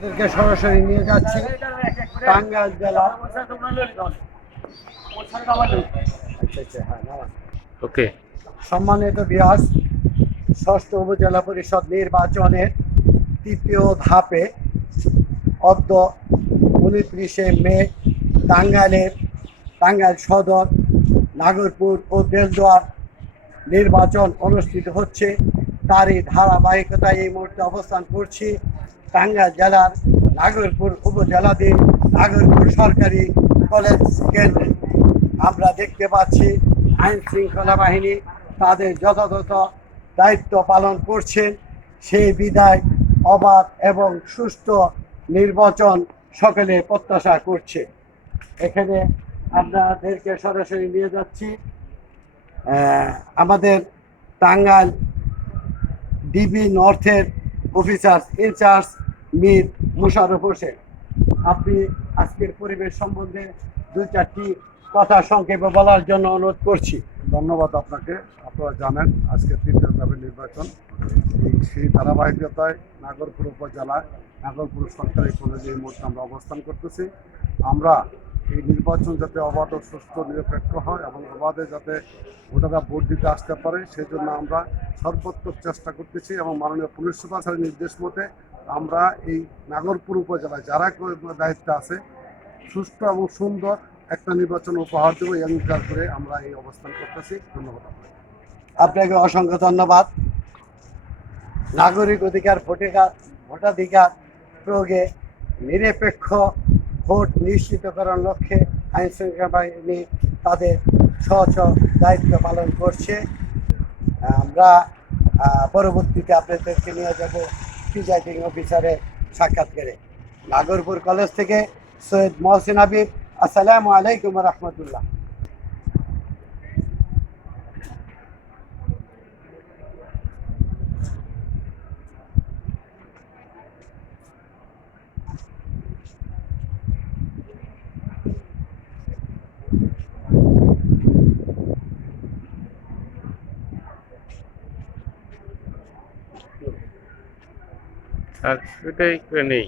এদেরকে সরাসরি নিয়ে যাচ্ছি। টাঙ্গাইল জেলা। আচ্ছা আচ্ছা হ্যাঁ ওকে। সম্মানিত বিহাস ষষ্ঠ উপজেলা পরিষদ নির্বাচনের তৃতীয় ধাপে অদ্য উনত্রিশে মে টাঙ্গাইলের টাঙ্গাইল সদর নাগরপুর ও বেলদোয়ার নির্বাচন অনুষ্ঠিত হচ্ছে। তারই ধারাবাহিকতায় এই মুহূর্তে অবস্থান করছি। টাঙ্গাইল জেলার নাগরপুর উপজেলাধীন নাগরপুর সরকারি কলেজ কেন্দ্রে। আমরা দেখতে পাচ্ছি আইন শৃঙ্খলা বাহিনী তাদের যথাযথ দায়িত্ব পালন করছেন সেই বিদায় অবাধ এবং সুষ্ঠু নির্বাচন সকলে প্রত্যাশা করছে। এখানে আপনাদেরকে সরাসরি নিয়ে যাচ্ছি। আমাদের Tangail DB নর্থের officer in charge Mir Musharraf Hossain. আপনি আজকের পরিবেশ সম্বন্ধে দুই চারটি কথা সংক্ষেপে বলার জন্য অনুরোধ করছি। ধন্যবাদ আপনাকে। আপনারা জানেন আজকে তৃতীয় ধাপের নির্বাচন। এই সেই ধারাবাহিকতায় নাগরপুর উপজেলায় নাগরপুর সরকারি কলেজে এই মুহূর্তে আমরা অবস্থান করতেছি। আমরা এই নির্বাচন যাতে অবাধ সুস্থ নিরপেক্ষ হয় এবং অবাধে যাতে ভোটাররা ভোট দিতে আসতে পারে সেই জন্য আমরা সর্বোত্তম চেষ্টা করতেছি এবং মাননীয় পুলিশ সুপার নির্দেশ মতে আমরা এই নাগরপুর উপজেলায় যারা দায়িত্বে আছে সুষ্ঠু এবং সুন্দর একটা নির্বাচন উপহার দেবো এই অঙ্গীকার করে আমরা এই অবস্থান করতেছি। ধন্যবাদ আপনাকে। অসংখ্য ধন্যবাদ। নাগরিক অধিকার ভোটাধিকার ভোটাধিকার প্রয়োগে নিরপেক্ষ ভোট নিশ্চিতকরণ লক্ষ্যে আইন শৃঙ্খলা বাহিনী তাদের স্ব দায়িত্ব পালন করছে। আমরা পরবর্তীতে আপনাদেরকে নিয়ে যাব প্রিজাইডিং অফিসারের সাক্ষাৎকারে নাগরপুর কলেজ থেকে সৈয়দ মহসিন হাবিব আসসালামু আলাইকুম রহমতুল্লাহ। সেটাই নেই।